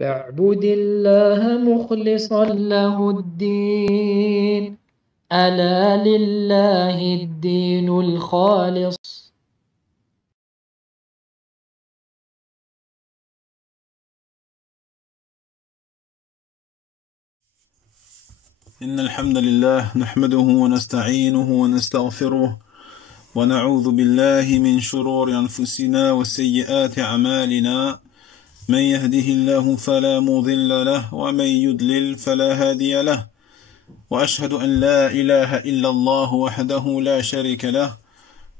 فاعبد الله مخلصا له الدين ألا لله الدين الخالص. إن الحمد لله نحمده ونستعينه ونستغفره ونعوذ بالله من شرور أنفسنا وسيئات أعمالنا من يهده الله فلا مضل له ومن يضلل فلا هادي له وأشهد أن لا إله إلا الله وحده لا شريك له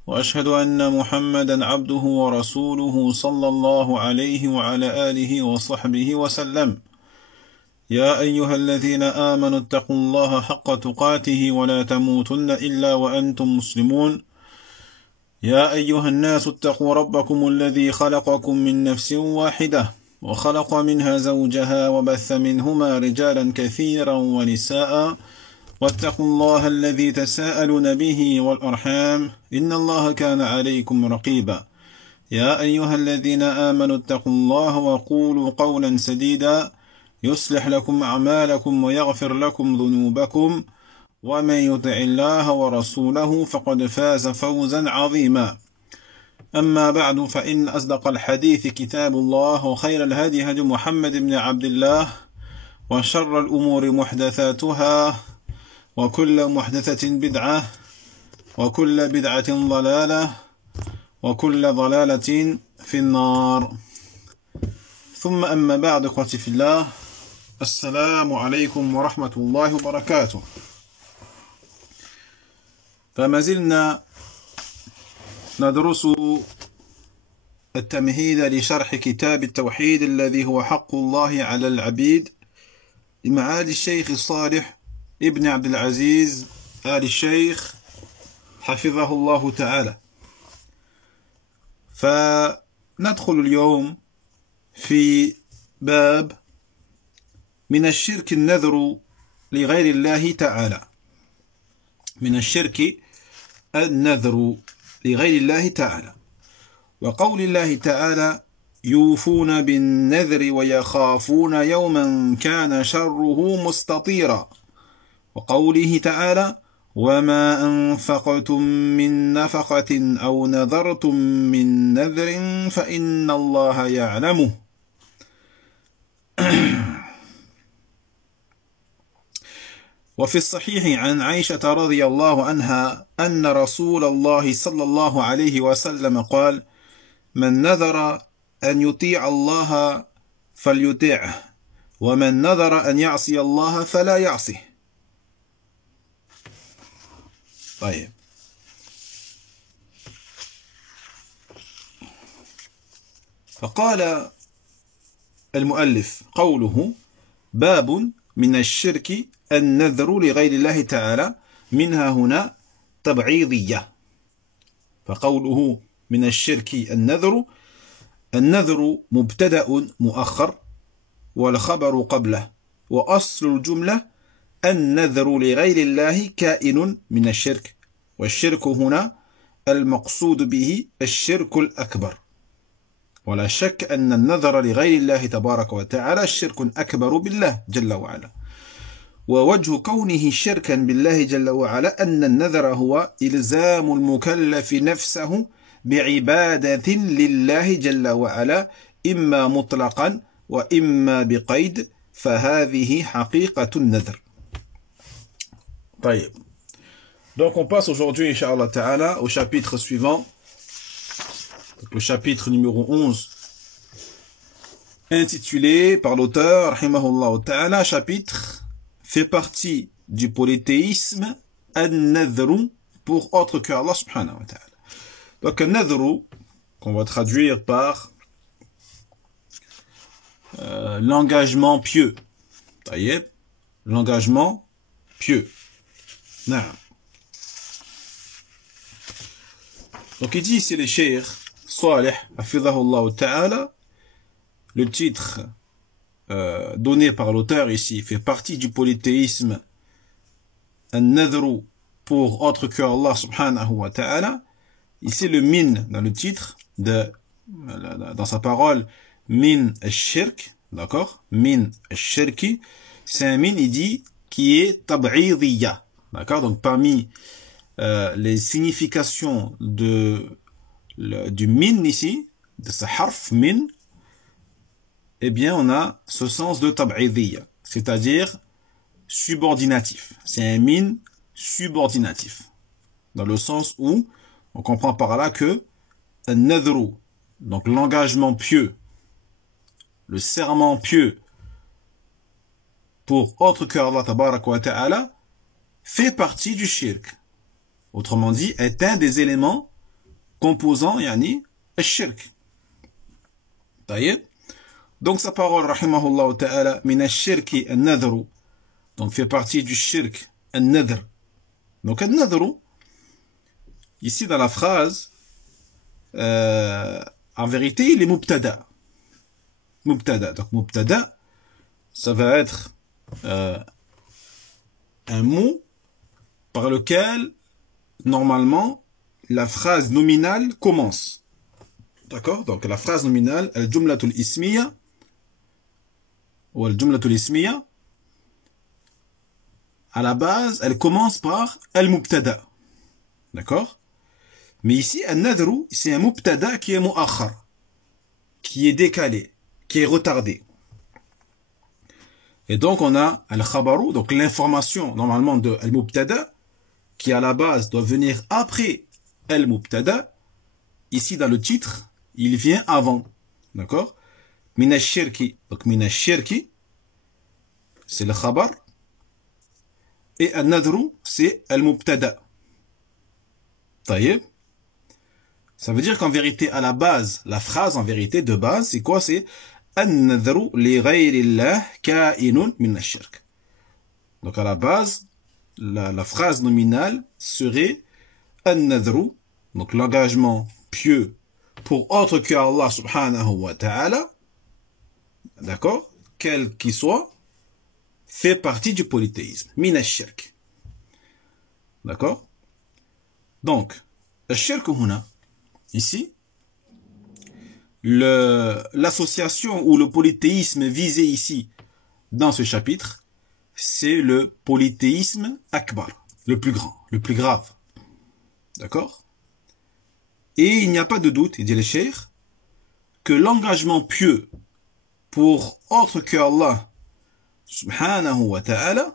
وأشهد أن محمدا عبده ورسوله صلى الله عليه وعلى آله وصحبه وسلم. يا أيها الذين آمنوا اتقوا الله حق تقاته ولا تموتن إلا وأنتم مسلمون. يا أيها الناس اتقوا ربكم الذي خلقكم من نفس واحدة وخلق منها زوجها وبث منهما رجالا كثيرا ونساء واتقوا الله الذي تساءلون به والأرحام إن الله كان عليكم رقيبا. يا أيها الذين آمنوا اتقوا الله وقولوا قولا سديدا يصلح لكم أعمالكم ويغفر لكم ذنوبكم ومن يطع الله ورسوله فقد فاز فوزا عظيما. أما بعد فإن أصدق الحديث كتاب الله وخير الهدي هدي محمد بن عبد الله وشر الأمور محدثاتها وكل محدثة بدعة وكل بدعة ضلالة وكل ضلالة في النار. ثم أما بعد إخوتي في الله السلام عليكم ورحمة الله وبركاته. فما زلنا ندرس التمهيد لشرح كتاب التوحيد الذي هو حق الله على العبيد لمعالي الشيخ الصالح ابن عبد العزيز آل الشيخ حفظه الله تعالى. فندخل اليوم في باب من الشرك النذر لغير الله تعالى. من الشرك النذر لغير الله تعالى، وقول الله تعالى يوفون بالنذر ويخافون يوما كان شره مستطيرا، وقوله تعالى وما أنفقتم من نفقة أو نذرتم من نذر فإن الله يعلمه. وفي الصحيح عن عائشة رضي الله عنها أن رسول الله صلى الله عليه وسلم قال من نذر أن يطيع الله فليطيعه ومن نذر أن يعصي الله فلا يعصيه. طيب، فقال المؤلف قوله باب من الشرك النذر لغير الله تعالى، منها هنا تبعيضية. فقوله من الشرك النذر مبتدأ مؤخر والخبر قبله، وأصل الجملة النذر لغير الله كائن من الشرك، والشرك هنا المقصود به الشرك الأكبر. ولا شك أن النذر لغير الله تبارك وتعالى شرك أكبر بالله جل وعلا. ووجه كونه شركا بالله جل وعلا أن النذر هو إلزام المكلف نفسه بعبادة لله جل وعلا إما مطلقا وإما بقيد، فهذه حقيقة النذر. طيب، donc on passe aujourd'hui Inch'Allah Ta'ala au chapitre suivant, le chapitre numéro 11, intitulé par l'auteur rahimahullah Ta'ala, chapitre fait partie du polythéisme an-nadhru pour autre que Allah subhanahu wa ta'ala. Donc an-nadhru qu'on va traduire par l'engagement pieux. Taïeb, l'engagement pieux. Naam. Donc il dit ici le cheikh Salih hafidhahullah ta'ala, le titre donné par l'auteur ici fait partie du polythéisme an-nadhru pour autre que Allah subhanahu wa ta'ala. Ici le min dans le titre, dans sa parole min al-shirk, D'accord? Min shirki, c'est un min, il dit, qui est tab'idiyya. D'accord? Donc parmi les significations du min ici, de ce harf min, eh bien on a ce sens de tab'idiyya, c'est-à-dire subordinatif. C'est un min subordinatif. Dans le sens où on comprend par là que an-nadhru, donc l'engagement pieux, le serment pieux pour autre que Allah tabaraka wa ta'ala fait partie du shirk. Autrement dit, est un des éléments composants, yani, al-shirk. Taïeb. Donc sa parole, rahimahullah ta'ala, min al-shirki an-nadhru, donc fait partie du shirk, an-nadhr. Donc an-nadhru, ici dans la phrase, en vérité, il est mubtada. Mubtada. Donc mubtada, ça va être un mot par lequel, normalement, la phrase nominale commence. D'accord? Donc la phrase nominale, al-jumlatul ismiya, ou al-jumlatul ismiya, à la base, elle commence par al-mubtada. D'accord? Mais ici, al-nadru, c'est un mubtada qui est mu'akhar, qui est décalé, qui est retardé. Et donc, on a al-khabaru, donc l'information, normalement, de al-mubtada, qui à la base doit venir après al-mubtada. Ici, dans le titre, il vient avant. D'accord? Min ash-shirki. Donc, min ash-shirki, c'est le khabar. Et al-nadru, c'est al-mubtada. Taïeb. Ça veut dire qu'en vérité, à la base, la phrase en vérité de base, c'est quoi? C'est an-nadru li ghayrillah ka'inun min ash-shirk. Donc à la base, la phrase nominale serait an-nadru, donc l'engagement pieux pour autre que Allah subhanahu wa ta'ala, d'accord, quel qu'il soit, fait partie du polythéisme, min ash-shirk. D'accord? Donc, ash-shirk huna, ici, l'association ou le polythéisme visé ici dans ce chapitre, c'est le polythéisme akbar, le plus grand, le plus grave. D'accord? Et il n'y a pas de doute, il dit le cheikh, que l'engagement pieux pour autre que Allah subhanahu wa ta'ala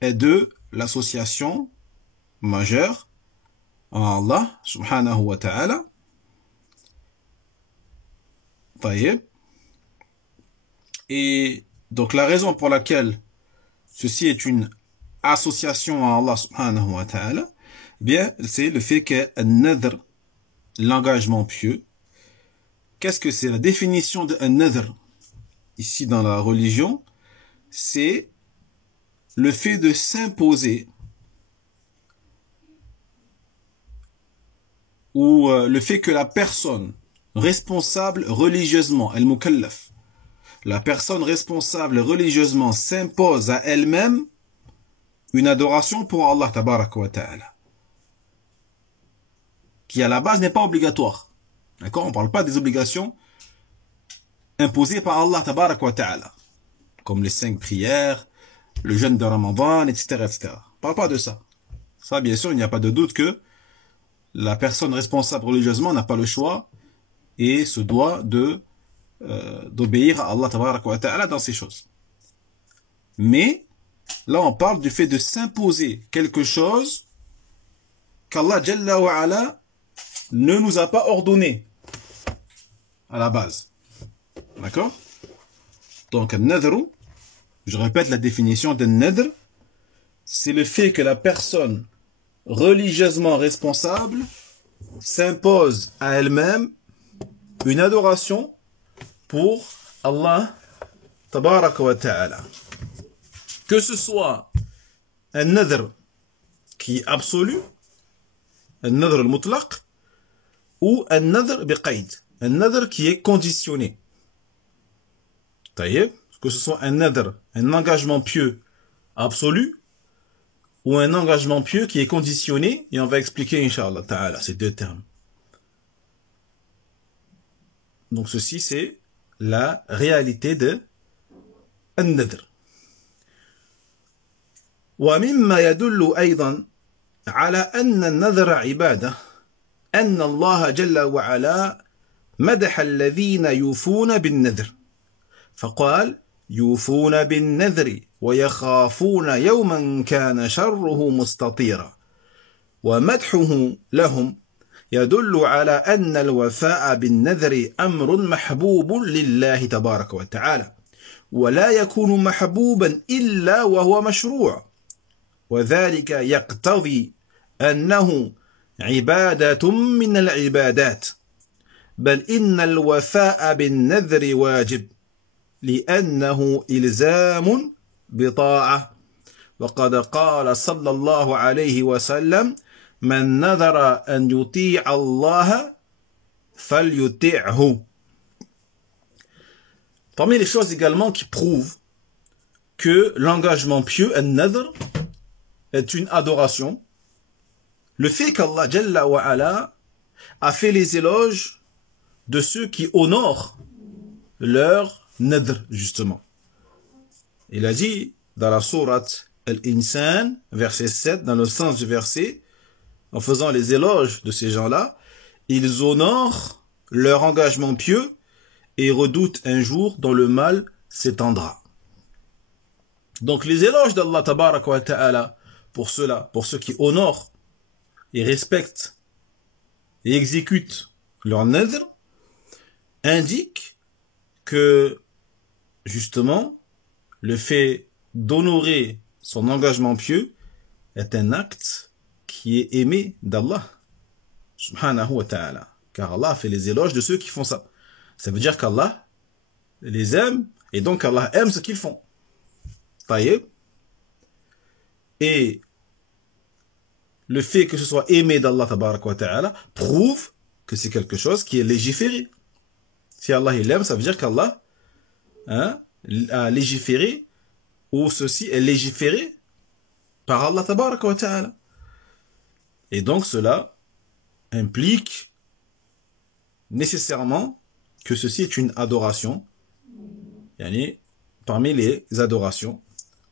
est de l'association majeure en Allah subhanahu wa ta'ala. Et donc la raison pour laquelle ceci est une association à Allah subhanahu wa ta'ala, eh bien c'est le fait que an-nadhr, l'engagement pieux, qu'est-ce que c'est? La définition de an-nadhr ici dans la religion, c'est le fait de s'imposer ou le fait que la personne responsable religieusement, al-mukallaf, la personne responsable religieusement s'impose à elle-même une adoration pour Allah tabaraka wa ta'ala, qui à la base n'est pas obligatoire. D'accord? On ne parle pas des obligations imposées par Allah tabaraka wa ta'ala, comme les 5 prières, le jeûne de Ramadan, etc., etc. On ne parle pas de ça. Ça, bien sûr, il n'y a pas de doute que la personne responsable religieusement n'a pas le choix et se doit d'obéir à Allah tabaraka wa ta'ala dans ces choses. Mais là on parle du fait de s'imposer quelque chose qu'Allah Jalla wa Ala ne nous a pas ordonné à la base. D'accord? Donc an-nadhru, je répète la définition de nadhr, c'est le fait que la personne religieusement responsable s'impose à elle-même une adoration pour Allah tabaraka wa ta'ala. Que ce soit un nadhr qui est absolu, un nadhr al-mutlaq, ou un nadhr biqayd, un nadhr qui est conditionné. Taïeb, que ce soit un nadhr, un engagement pieux absolu, ou un engagement pieux qui est conditionné, et on va expliquer, Inch'Allah ta'ala, ces deux termes. Donc ceci, c'est la réalité de النذر. ومما يدل أيضا على أن النذر عبادة أن الله جل وعلا مدح الذين يوفون بالنذر فقال يوفون بالنذر ويخافون يوما كان شره مستطيرا ومدحه لهم يدل على أن الوفاء بالنذر أمر محبوب لله تبارك وتعالى ولا يكون محبوبا إلا وهو مشروع وذلك يقتضي أنه عبادة من العبادات بل إن الوفاء بالنذر واجب لأنه إلزام بطاعة وقد قال صلى الله عليه وسلم من نذر أن يطيع الله فليطيعه. Parmi les choses également qui prouvent que l'engagement pieux, an-nadhr, est une adoration, le fait qu'Allah Jalla wa Ala a fait les éloges de ceux qui honorent leur nadhr, justement. Il a dit dans la sourate Al-Insan, verset 7, dans le sens du verset, en faisant les éloges de ces gens-là, ils honorent leur engagement pieux et redoutent un jour dont le mal s'étendra. Donc les éloges d'Allah Tabaraka wa Ta'ala pour ceux-là, pour ceux qui honorent et respectent et exécutent leur nadhr, indiquent que justement le fait d'honorer son engagement pieux est un acte qui est aimé d'Allah subhanahu wa ta'ala, car Allah fait les éloges de ceux qui font ça. Ça veut dire qu'Allah les aime et donc Allah aime ce qu'ils font. Taïeb. Et le fait que ce soit aimé d'Allah tabaraka wa ta'ala prouve que c'est quelque chose qui est légiféré. Si Allah il aime, ça veut dire qu'Allah a légiféré ou ceci est légiféré par Allah tabaraka wa ta'ala. Et donc cela implique nécessairement que ceci est une adoration, yani parmi les adorations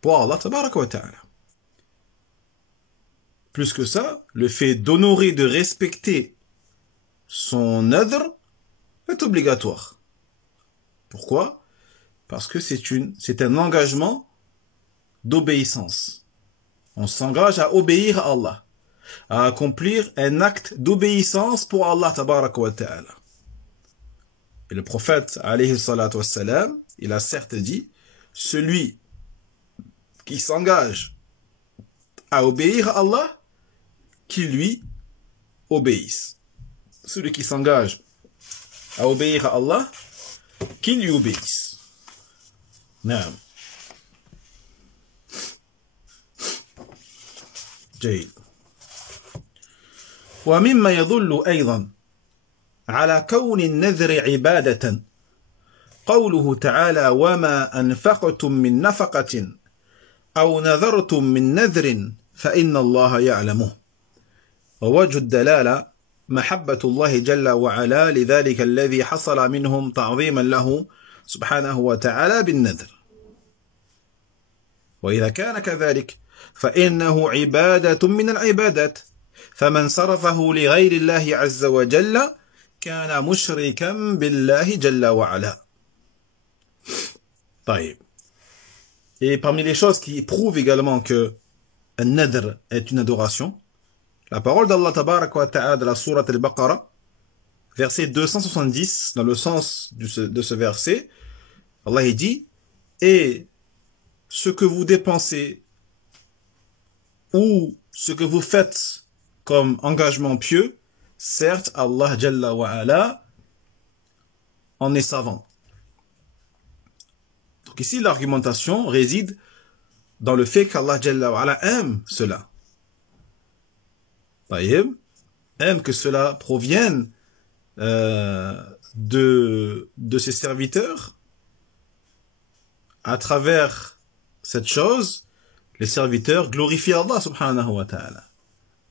pour Allah tabaraka wa ta'ala. Plus que ça, le fait d'honorer, de respecter son nadhr est obligatoire. Pourquoi? Parce que c'est un engagement d'obéissance. On s'engage à obéir à Allah, à accomplir un acte d'obéissance pour Allah tabaraka wa ta'ala. Et le prophète alayhi salatu wassalam, il a certes dit, celui qui s'engage à obéir à Allah, qui lui obéisse. Celui qui s'engage à obéir à Allah, qui lui obéisse. Naam. جيد. ومما يدل أيضا على كون النذر عبادة قوله تعالى وما أنفقتم من نفقة أو نذرتم من نذر فإن الله يعلمه ووجه الدلالة محبة الله جل وعلا لذلك الذي حصل منهم تعظيما له سبحانه وتعالى بالنذر وإذا كان كذلك فإنه عبادة من العبادات فمن صرفه لغير الله عز وجل كان مشركا بالله جل وعلا. طيب. Et parmi les choses qui prouvent également que un nadr est une adoration, la parole d'Allah tabaraka wa ta'ala de la sourate al-Baqarah, verset 270, dans le sens de ce verset, Allah dit, et ce que vous dépensez ou ce que vous faites comme engagement pieux, certes, Allah Jalla wa Ala en est savant. Donc ici, l'argumentation réside dans le fait qu'Allah Jalla wa Ala aime cela. Aime que cela provienne de ses serviteurs. À travers cette chose, les serviteurs glorifient Allah subhanahu wa ta'ala.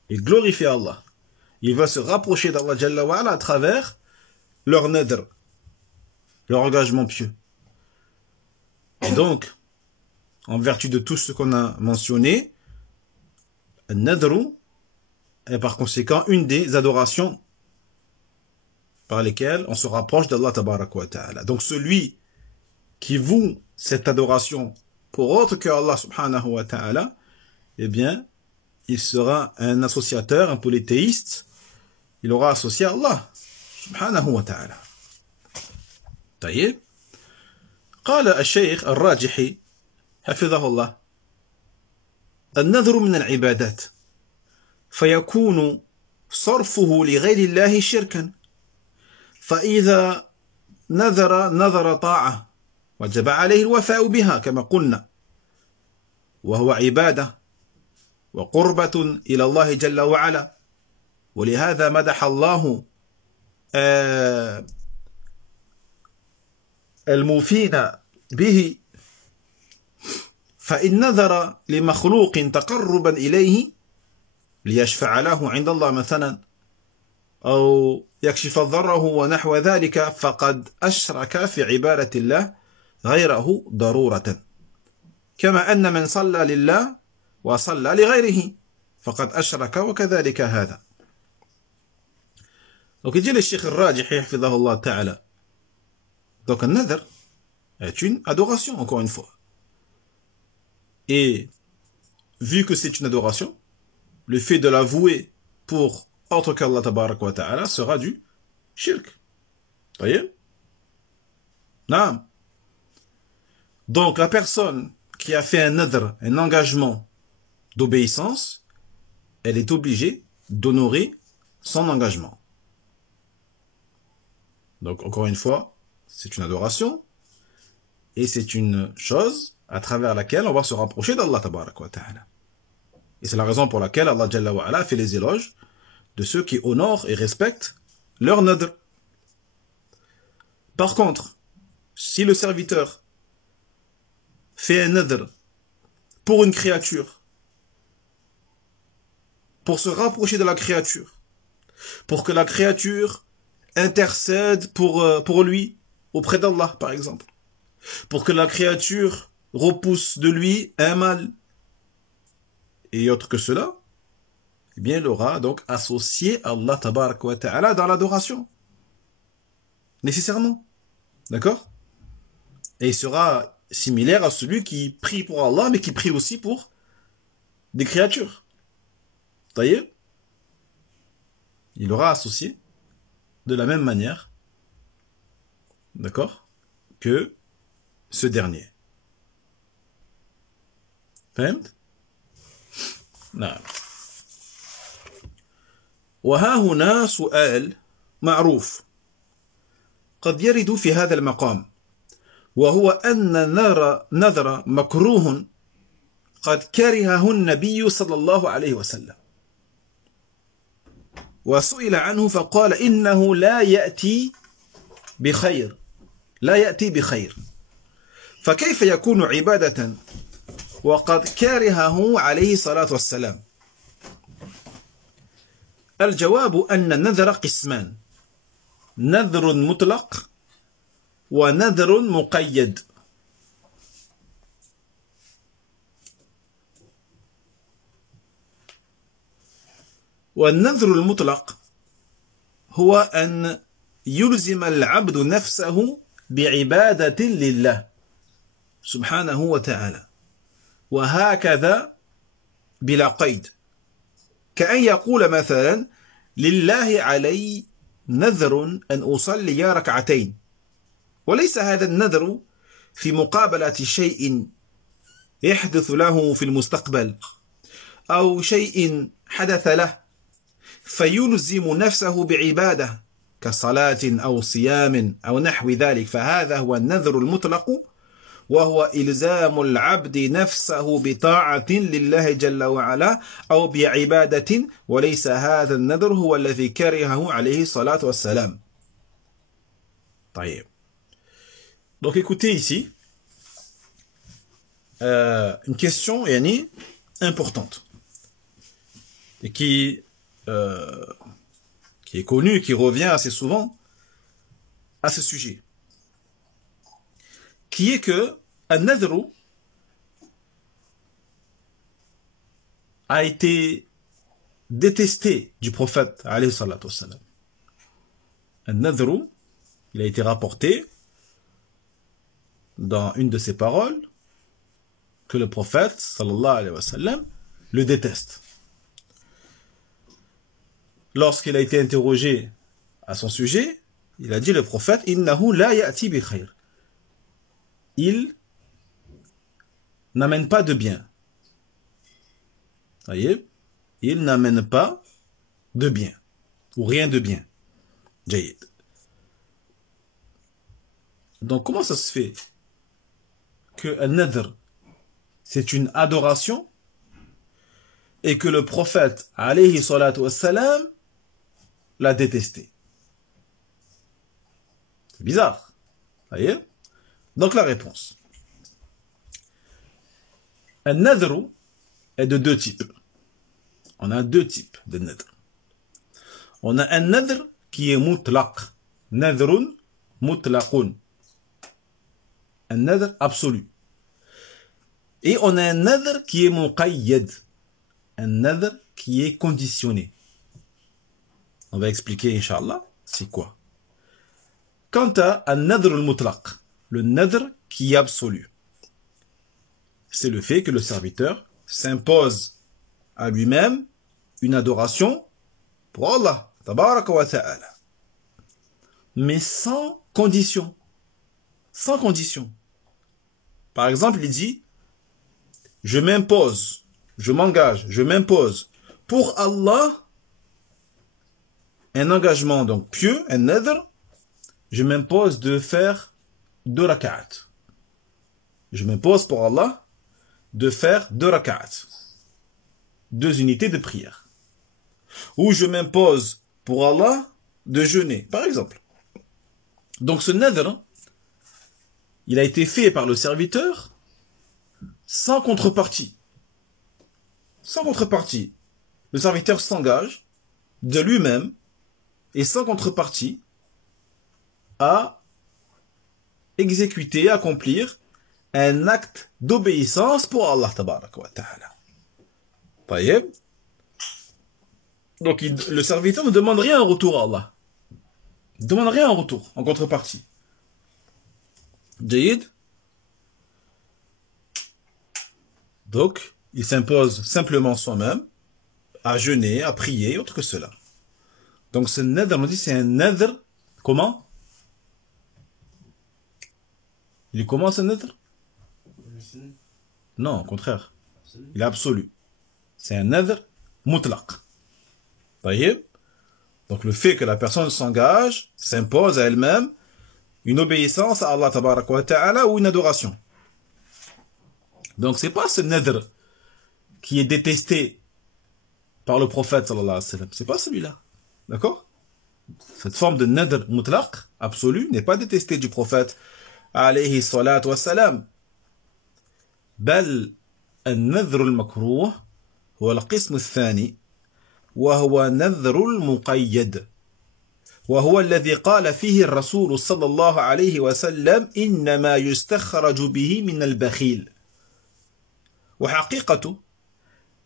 Ils glorifient Allah. Ils veulent se rapprocher d'Allah Jalla wa Ala à travers leur nadr, leur engagement pieux. Et donc, en vertu de tout ce qu'on a mentionné, le nadru est par conséquent une des adorations par lesquelles on se rapproche d'Allah tabaraka wa ta'ala. Donc celui qui voue cette adoration pour autre que Allah subhanahu wa ta'ala, eh bien, il sera un associateur, un polythéiste, il aura associé Allah subhanahu wa ta'ala. طيب قال الشيخ الراجحي حفظه الله النذر من العبادات فيكون صرفه لغير الله شركا فإذا نذر طاعة وجب عليه الوفاء بها كما قلنا وهو عبادة وقربة إلى الله جل وعلا ولهذا مدح الله الموفين به فإن نذر لمخلوق تقربا إليه ليشفع له عند الله مثلا أو يكشف ضره ونحو ذلك فقد أشرك في عبادة الله غيره ضرورة كما أن من صلى لله وصلى لغيره فقد أشرك وكذلك هذا. Donc il dit le Cheikh al-Rajihi hafidhahullah ta'ala. Donc un nadr est une adoration encore une fois. Et vu que c'est une adoration, le fait de la vouer pour autre qu'Allah tabaraka wa ta'ala sera du shirk. Vous voyez? Non. Donc la personne qui a fait un nadr, un engagement d'obéissance, elle est obligée d'honorer son engagement. Donc encore une fois, c'est une adoration et c'est une chose à travers laquelle on va se rapprocher d'Allah tabaraka wa ta'ala. Et c'est la raison pour laquelle Allah Jalla wa Ala fait les éloges de ceux qui honorent et respectent leur nadr. Par contre, si le serviteur fait un nadr pour une créature, pour se rapprocher de la créature, pour que la créature intercède pour lui auprès d'Allah, par exemple, pour que la créature repousse de lui un mal, et autre que cela, eh bien, il aura donc associé Allah tabaraka wa ta'ala dans l'adoration. Nécessairement. D'accord? Et il sera similaire à celui qui prie pour Allah, mais qui prie aussi pour des créatures. Taïeb? Il aura associé de la même manière, d'accord, que ce dernier. فهمت؟ نعم. وها هنا سؤال معروف قد يرد في هذا المقام وهو أن نذر مكروه قد كرهه النبي صلى الله عليه وسلم وسئل عنه فقال إنه لا يأتي بخير فكيف يكون عبادة وقد كرهه عليه الصلاة والسلام؟ الجواب أن النذر قسمان نذر مطلق ونذر مقيد. والنذر المطلق هو أن يلزم العبد نفسه بعبادة لله سبحانه وتعالى وهكذا بلا قيد كأن يقول مثلا لله علي نذر أن أصلي ركعتين وليس هذا النذر في مقابلة شيء يحدث له في المستقبل أو شيء حدث له فيلزم نفسه بعبادة كصلاة أو صيام أو نحو ذلك فهذا هو النذر المطلق وهو إلزام العبد نفسه بطاعة لله جل وعلا أو بعبادة وليس هذا النذر هو الذي كرهه عليه الصلاة والسلام. طيب. Donc écoutez ici une question yani, importante et qui est connue et qui revient assez souvent à ce sujet. qui est que al-nadhru a été détesté du prophète alayhi salatu wassalam. Al-nadhru, il a été rapporté dans une de ses paroles que le prophète sallallahu alayhi wa sallam le déteste. Lorsqu'il a été interrogé à son sujet, il a dit le prophète innahu la ya'ti bi khayr. Il n'amène pas de bien. Voyez, il n'amène pas de bien ou rien de bien. Jayyid. Donc comment ça se fait que al-nadhr c'est une adoration et que le prophète alayhi salatu wassalam l'a détesté? C'est bizarre. Voyez? Donc la réponse. Al-nadhr est de deux types. On a deux types de nadhr. On a un nadhr qui est mutlaq. Nadhrun mutlaqun. Un nadhr absolu. Et on a un nadhr qui est muqayyad. Un nadhr qui est conditionné. On va expliquer, Inch'Allah, c'est quoi. Quant à al-nadhr al-mutlaq, le nadhr qui est absolu, c'est le fait que le serviteur s'impose à lui-même une adoration pour Allah, tabaraka wa ta'ala, mais sans condition. Sans condition. Par exemple, il dit, je m'impose, je m'engage, je m'impose pour Allah un engagement donc pieux, un nadhr, je m'impose de faire 2 rak'at. Je m'impose pour Allah de faire 2 rak'at. 2 unités de prière. Ou je m'impose pour Allah de jeûner, par exemple. Donc ce nadhr, il a été fait par le serviteur sans contrepartie. Sans contrepartie. Le serviteur s'engage de lui-même et sans contrepartie à exécuter, accomplir un acte d'obéissance pour Allah tabaraka wa ta'ala. Voyez? Donc le serviteur ne demande rien en retour à Allah. Il ne demande rien en retour, en contrepartie. Jayyid. Donc, il s'impose simplement soi-même à jeûner, à prier, autre que cela. Donc ce nadhr, on dit c'est un nadhr, comment? Il est comment ce nadhr? Non, au contraire. Il est absolu. C'est un nadhr mutlaq. Voyez? Donc le fait que la personne s'engage, s'impose à elle-même une obéissance à Allah tabaraka wa ta'ala ou une adoration. Donc c'est pas ce nadhr qui est détesté par le prophète sallallahu alayhi wa sallam. C'est pas celui-là. D'accord? Cette forme de nadhr mutlaq, absolu, n'est pas détestée du prophète alayhi salatu wa salam. بل النذر المكروه هو القسم الثاني وهو نذر المقيد وهو الذي قال فيه الرسول صلى الله عليه وسلم إنما يستخرج به من البخيل وحقيقة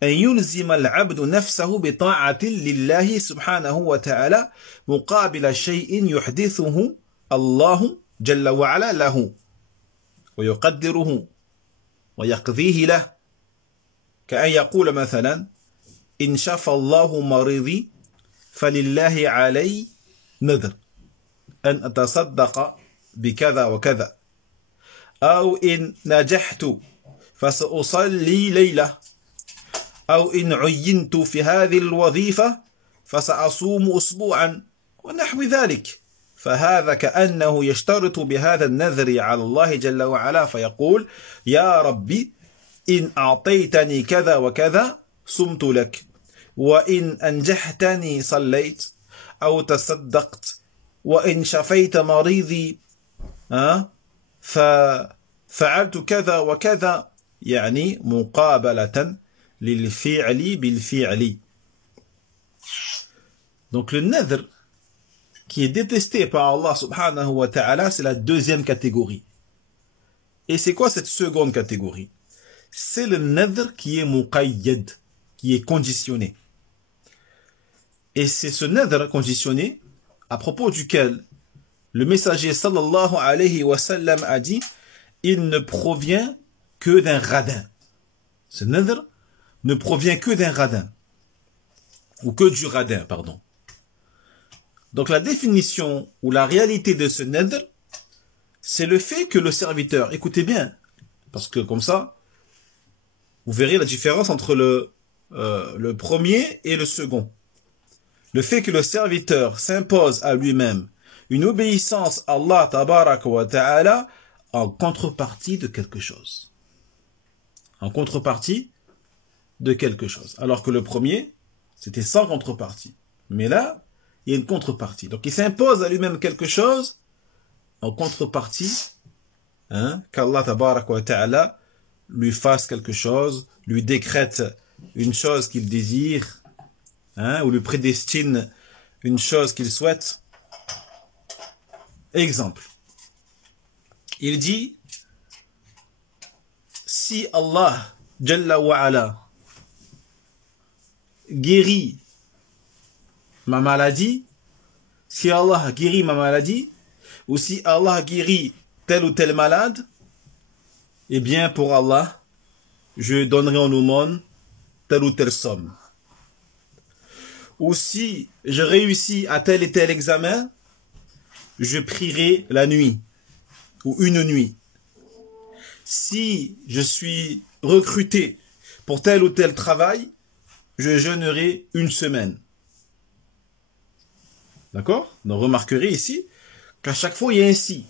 أن يلزم العبد نفسه بطاعة لله سبحانه وتعالى مقابل شيء يحدثه الله جل وعلا له ويقدره ويقضيه له كأن يقول مثلا إن شفى الله مريضي فلله علي نذر أن أتصدق بكذا وكذا أو إن نجحت فسأصلي ليلة أو إن عينت في هذه الوظيفة فسأصوم أسبوعا ونحو ذلك فهذا كأنه يشترط بهذا النذر على الله جل وعلا فيقول يا ربي إن أعطيتني كذا وكذا صمت لك وإن أنجحتني صليت أو تصدقت وإن شفيت مريضي ففعلت كذا وكذا يعني مقابلة للفعل بالفعل. Donc le nadhr qui est détesté par Allah subhanahu wa ta'ala, c'est la deuxième catégorie. Et c'est quoi cette seconde catégorie? C'est le nadr qui est muqayyad, qui est conditionné. Et c'est ce nadr conditionné à propos duquel le messager sallallahu alayhi wa sallam a dit il ne provient que d'un radin. Ce nadr ne provient que d'un radin. Ou que du radin, pardon. Donc la définition ou la réalité de ce nadr, c'est le fait que le serviteur, écoutez bien, parce que comme ça, vous verrez la différence entre le premier et le second. Le fait que le serviteur s'impose à lui-même une obéissance à Allah tabaraka wa ta'ala en contrepartie de quelque chose. En contrepartie de quelque chose. Alors que le premier, c'était sans contrepartie. Mais là, il y a une contrepartie. Donc il s'impose à lui-même quelque chose en contrepartie qu'Allah tabaraka wa ta'ala lui fasse quelque chose, lui décrète une chose qu'il désire, ou lui prédestine une chose qu'il souhaite. Exemple. Il dit, si Allah Jalla wa ala guérit ma maladie, si Allah guérit ma maladie, ou si Allah guérit tel ou tel malade, eh bien pour Allah, je donnerai en aumône telle ou telle somme. Ou si je réussis à tel et tel examen, je prierai la nuit, ou une nuit. Si je suis recruté pour tel ou tel travail, je jeûnerai une semaine. D'accord? Donc remarquerez ici qu'à chaque fois il y a un si.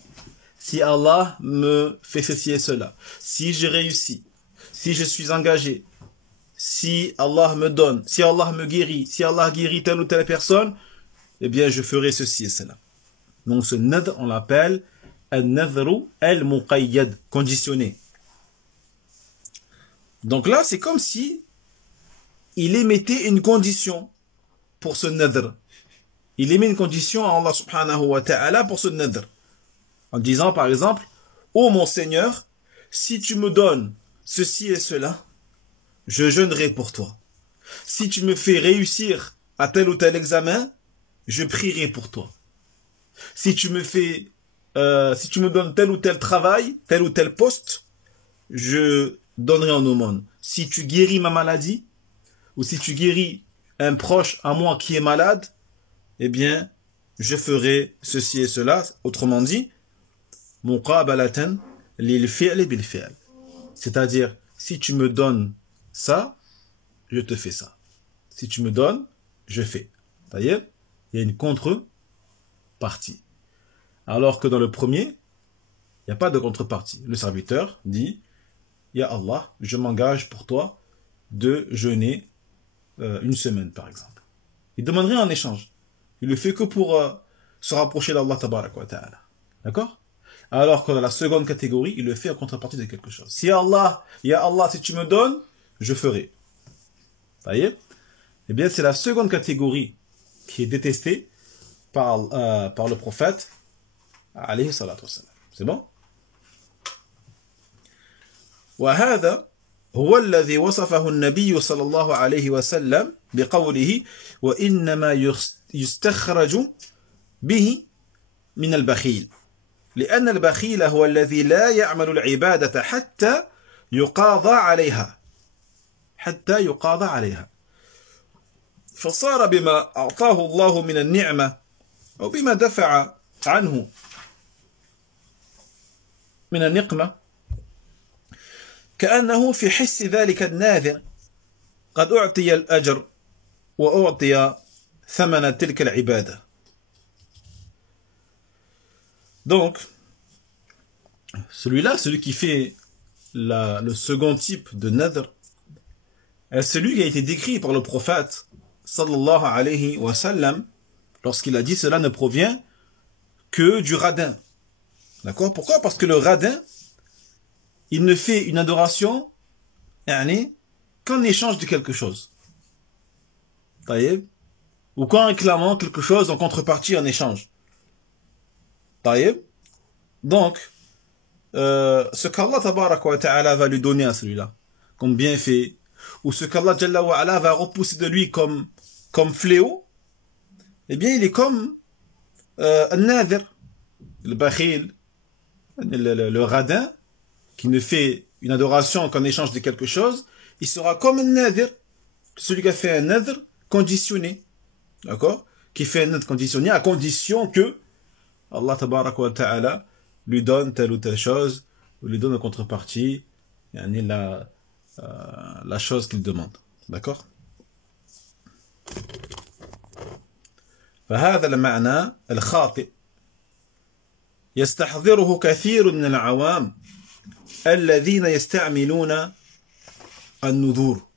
Si Allah me fait ceci et cela, si je réussis, si je suis engagé, si Allah me donne, si Allah me guérit, si Allah guérit telle ou telle personne, eh bien je ferai ceci et cela. Donc ce nadr, on l'appelle al-nadhru al-muqayyad, conditionné. Donc là, c'est comme si il émettait une condition pour ce nadr. Il émet une condition à Allah subhanahu wa ta'ala pour ce nadr. En disant par exemple, ô mon Seigneur, si tu me donnes ceci et cela, je jeûnerai pour toi. Si tu me fais réussir à tel ou tel examen, je prierai pour toi. Si tu me donnes tel ou tel travail, tel ou tel poste, je donnerai en aumône. Si tu guéris ma maladie, ou si tu guéris un proche à moi qui est malade, eh bien, je ferai ceci et cela. Autrement dit, muqabalatan lil fi'li bil fi'l. C'est-à-dire, si tu me donnes ça, je te fais ça. Si tu me donnes, je fais. C'est-à-dire, il y a une contrepartie. Alors que dans le premier, il n'y a pas de contrepartie. Le serviteur dit, Ya Allah, je m'engage pour toi de jeûner une semaine, par exemple. Il demanderait en échange. Il le fait que pour se rapprocher d'Allah tabaraka wa ta'ala. D'accord? Alors que dans la seconde catégorie, il le fait en contrepartie de quelque chose. Si Allah, Ya Allah, si tu me donnes, je ferai. Vous voyez? Eh bien, c'est la seconde catégorie qui est détestée par le prophète, alayhi salatu wassalam. C'est bon? وهذا هو الذي وصفه النبي صلى الله عليه وسلم بقوله وإنما يستخرج به من البخيل لأن البخيل هو الذي لا يعمل العبادة حتى يقاضى عليها فصار بما أعطاه الله من النعمة أو بما دفع عنه من النقمة كأنه في حس ذلك الناذر قد أعطي الأجر وأعطي ثمن تلك العبادة. Donc, celui qui fait le second type de nadr, est celui qui a été décrit par le prophète sallallahu alayhi wa sallam lorsqu'il a dit cela ne provient que du radin. D'accord? Pourquoi? Parce que le radin, il ne fait une adoration qu'en échange de quelque chose. Ou qu'en réclamant quelque chose en contrepartie en échange. Donc, ce qu'Allah tabaraka wa ta'ala va lui donner à celui-là, comme bienfait, ou ce qu'Allah Jalla wa ala va repousser de lui comme fléau, eh bien il est comme un nadir, le bakhil, le radin, qui ne fait une adoration qu'en échange de quelque chose, il sera comme un nadir, celui qui a fait un nadir conditionné, d'accord, qui fait un nadir conditionné à condition que Allah tabaraka wa ta'ala lui donne telle ou telle chose, ou lui donne en contrepartie la chose qu'il demande. D'accord? فهذا المعنى الخاطئ يستحضره كثير من العوام الذين يستعملون النذور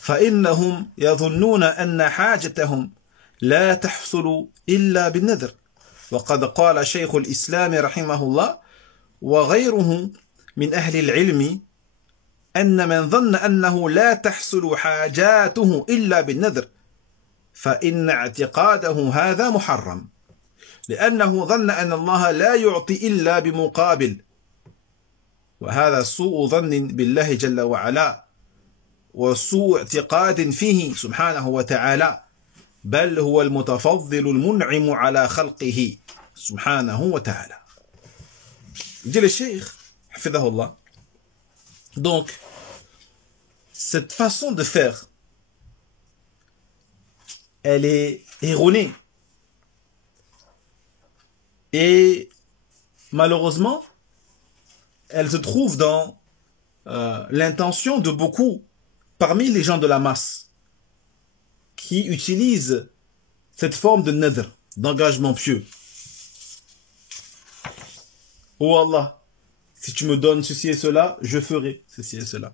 فإنهم يظنون أن حاجتهم لا تحصل إلا بالنذر وقد قال شيخ الإسلام رحمه الله وغيره من أهل العلم أن من ظن أنه لا تحصل حاجاته إلا بالنذر فإن اعتقاده هذا محرم لأنه ظن أن الله لا يعطي إلا بمقابل وهذا سوء ظن بالله جل وعلا وسوء اعتقاد فيه سبحانه وتعالى بل هو المتفضل المنعم على خلقه سبحانه وتعالى. Dit le cheikh, hafidahullah. Donc, cette façon de faire, elle est erronée. Et malheureusement, elle se trouve dans l'intention de beaucoup parmi les gens de la masse qui utilisent cette forme de nadr, d'engagement pieux. Oh Allah, si tu me donnes ceci et cela, je ferai ceci et cela.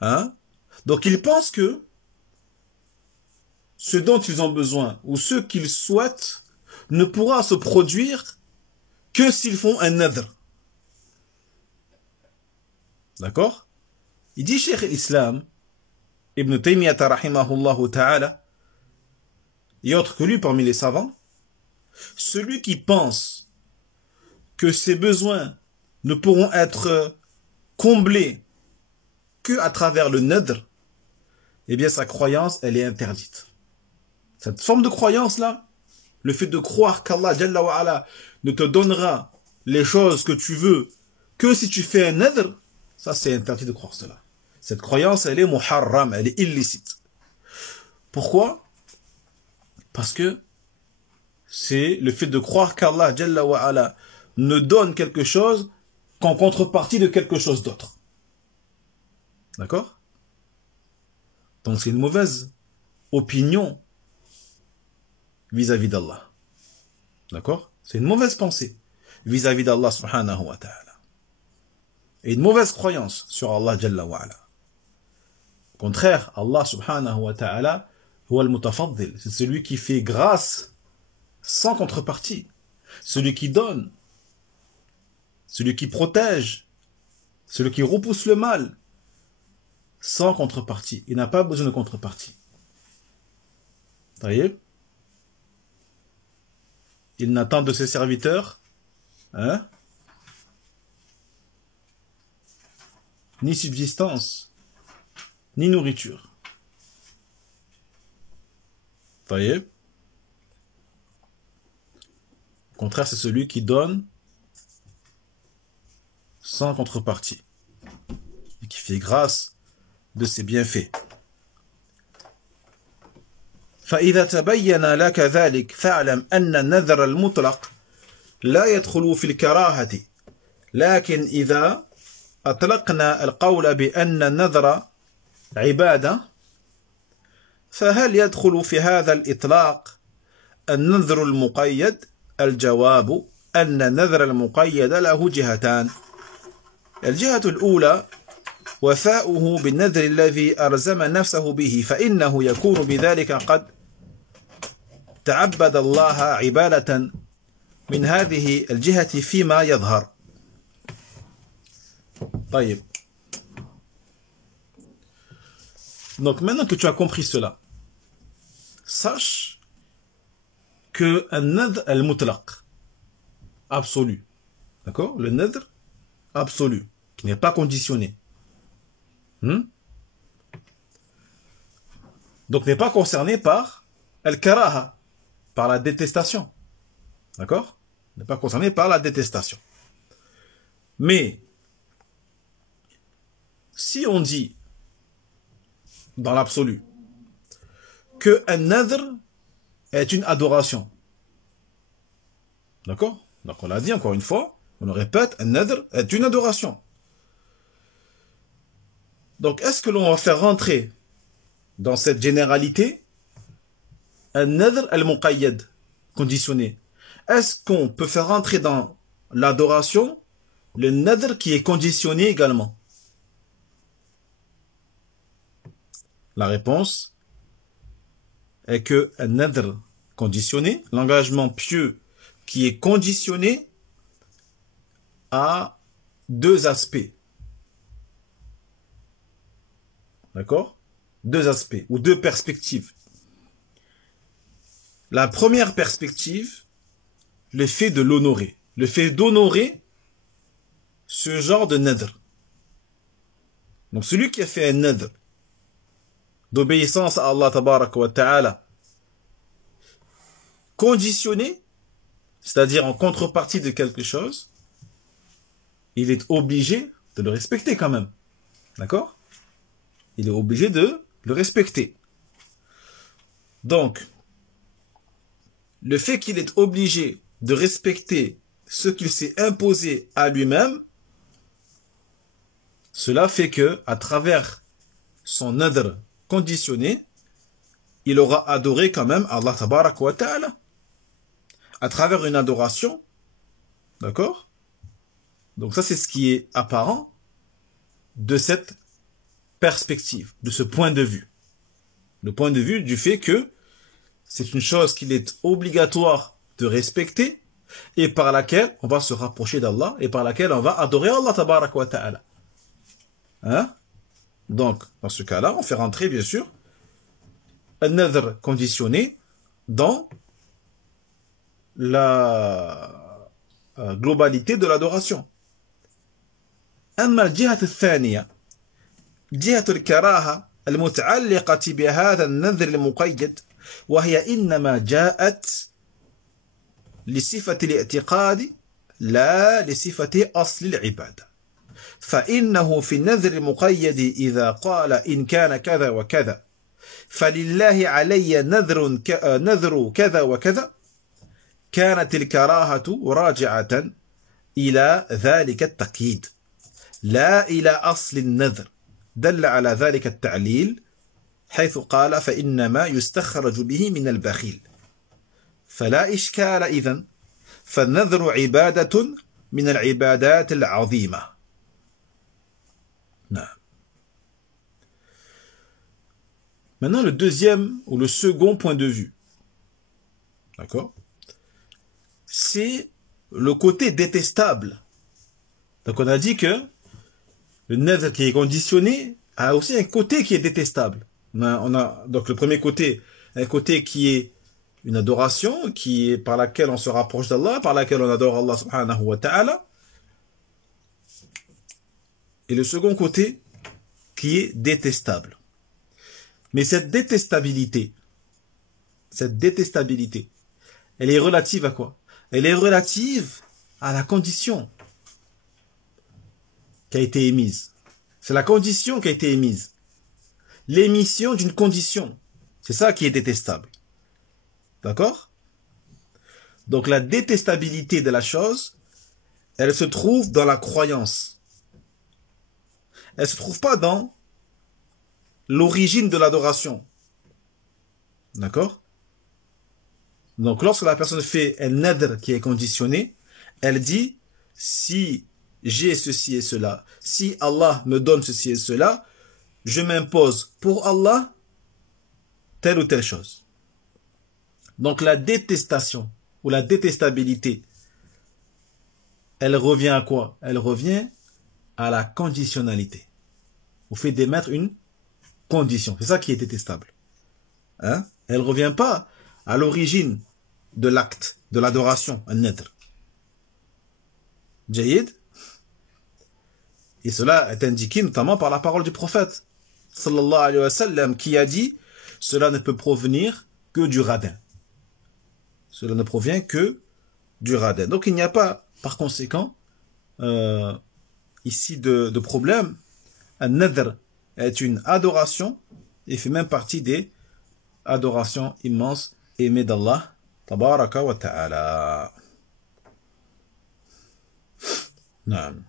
Hein? Donc ils pensent que ce dont ils ont besoin ou ce qu'ils souhaitent ne pourra se produire que s'ils font un nadr. D'accord? Il dit Cheikh l'Islam, Ibn Taymiyyah rahimahullah ta'ala, et autre que lui parmi les savants, celui qui pense que ses besoins ne pourront être comblés que à travers le nadr, eh bien sa croyance, elle est interdite. Cette forme de croyance-là, le fait de croire qu'Allah Jalla wa ala ne te donnera les choses que tu veux que si tu fais un nadr, ça c'est interdit de croire cela. Cette croyance, elle est muharram, elle est illicite. Pourquoi? Parce que c'est le fait de croire qu'Allah Jalla wa ala ne donne quelque chose qu'en contrepartie de quelque chose d'autre. D'accord? Donc c'est une mauvaise opinion vis-à-vis d'Allah. D'accord? C'est une mauvaise pensée vis-à-vis d'Allah subhanahu wa ta'ala. Et une mauvaise croyance sur Allah Jalla wa ala. Au contraire, Allah subhanahu wa ta'ala, huwa al-mutafaddil, c'est celui qui fait grâce sans contrepartie. Celui qui donne, celui qui protège, celui qui repousse le mal, sans contrepartie. Il n'a pas besoin de contrepartie. Vous voyez? Il n'attend de ses serviteurs ni subsistance, ni nourriture. Vous voyez? Au contraire, c'est celui qui donne sans contrepartie et qui fait grâce de ses bienfaits. فإذا تبين لك ذلك فاعلم أن النذر المطلق لا يدخل في الكراهة لكن إذا أطلقنا القول بأن النذر عبادة فهل يدخل في هذا الإطلاق النذر المقيد؟ الجواب أن النذر المقيد له جهتان. الجهة الأولى وفاؤه بالنذر الذي أرزم نفسه به فإنه يكون بذلك قد تعبد الله عبادة من هذه الجهة فيما يظهر. طيب. Donc maintenant que tu as compris cela, sache que un nadr al-mutlaq, absolu, D'accord? Le nadr absolu, qui n'est pas conditionné. Donc n'est pas concerné par al-karaha, par la détestation. D'accord? N'est pas concerné par la détestation. Mais si on dit dans l'absolu que un nadr est une adoration. D'accord? Donc on l'a dit encore une fois, on le répète, un nadr est une adoration. Donc est-ce que l'on va faire rentrer dans cette généralité un nadr al-muqayyad, conditionné? Est-ce qu'on peut faire rentrer dans l'adoration le nadr qui est conditionné également? La réponse est que un nadr conditionné, l'engagement pieux qui est conditionné, a deux aspects. D'accord? Deux aspects ou deux perspectives. La première perspective, le fait de l'honorer. Le fait d'honorer ce genre de nadr. Donc celui qui a fait un nadr d'obéissance à Allah tabaraka wa ta'ala conditionné, c'est-à-dire en contrepartie de quelque chose, il est obligé de le respecter quand même. D'accord? Il est obligé de le respecter. Donc, le fait qu'il est obligé de respecter ce qu'il s'est imposé à lui-même, cela fait que, à travers son nadr conditionné, il aura adoré quand même Allah tabaraka wa ta'ala. À travers une adoration, d'accord? Donc ça c'est ce qui est apparent de cette perspective, de ce point de vue. Le point de vue du fait que c'est une chose qu'il est obligatoire de respecter et par laquelle on va se rapprocher d'Allah et par laquelle on va adorer Allah tabaraka wa ta'ala. Hein? Donc, dans ce cas-là, on fait rentrer, bien sûr, un nadr conditionné dans la globalité de l'adoration. أما الجهة الثانية جهة الكراهة المتعلقة بهذا النذر المقيد وهي إنما جاءت لصفة الاعتقاد لا لصفة أصل العبادة فإنه في النذر المقيد إذا قال إن كان كذا وكذا فلله علي نذر كذا وكذا كانت الكراهة راجعة إلى ذلك التقييد لا إلى أصل النذر دل على ذلك التعليل حيث قال فإنما يستخرج به من البخيل فلا إشكال إذن فالنذر عبادة من العبادات العظيمة. نعم. Maintenant le deuxième ou le second point de vue, d'accord, c'est le côté détestable. Donc on a dit que le nadr qui est conditionné a aussi un côté qui est détestable. On a donc le premier côté, un côté qui est une adoration, qui est par laquelle on se rapproche d'Allah, par laquelle on adore Allah subhanahu wa ta'ala. Et le second côté qui est détestable. Mais cette détestabilité, elle est relative à quoi? Elle est relative à la condition qui a été émise. C'est la condition qui a été émise. L'émission d'une condition. C'est ça qui est détestable. D'accord? Donc la détestabilité de la chose, elle se trouve dans la croyance. Elle ne se trouve pas dans l'origine de l'adoration. D'accord? Donc lorsque la personne fait un nadr qui est conditionné, elle dit, si j'ai ceci et cela, si Allah me donne ceci et cela, je m'impose pour Allah telle ou telle chose. Donc la détestation ou la détestabilité, elle revient à quoi? Elle revient à la conditionnalité. Au fait d'émettre une condition. C'est ça qui est détestable. Hein? Elle ne revient pas à l'origine de l'acte, de l'adoration, un nadr. Jayid. Et cela est indiqué notamment par la parole du prophète, sallallahu alayhi wa sallam, qui a dit, cela ne peut provenir que du radin. Cela ne provient que du radin. Donc il n'y a pas, par conséquent, ici de problème. An-nadr est une adoration et fait même partie des adorations immenses aimées d'Allah tabaraka wa ta'ala. Naam.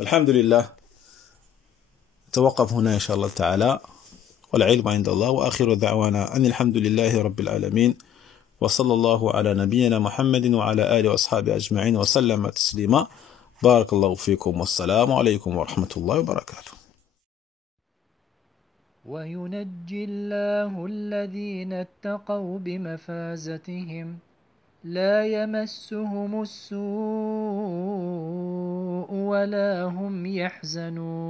الحمد لله. نتوقف هنا إن شاء الله تعالى، والعلم عند الله، وآخر دعوانا أن الحمد لله رب العالمين، وصلى الله على نبينا محمد وعلى آله وأصحابه أجمعين وسلم تسليما. بارك الله فيكم، والسلام عليكم ورحمة الله وبركاته. وينجي الله الذين اتقوا بمفازتهم لا يمسهم السوء ولا هم يحزنون.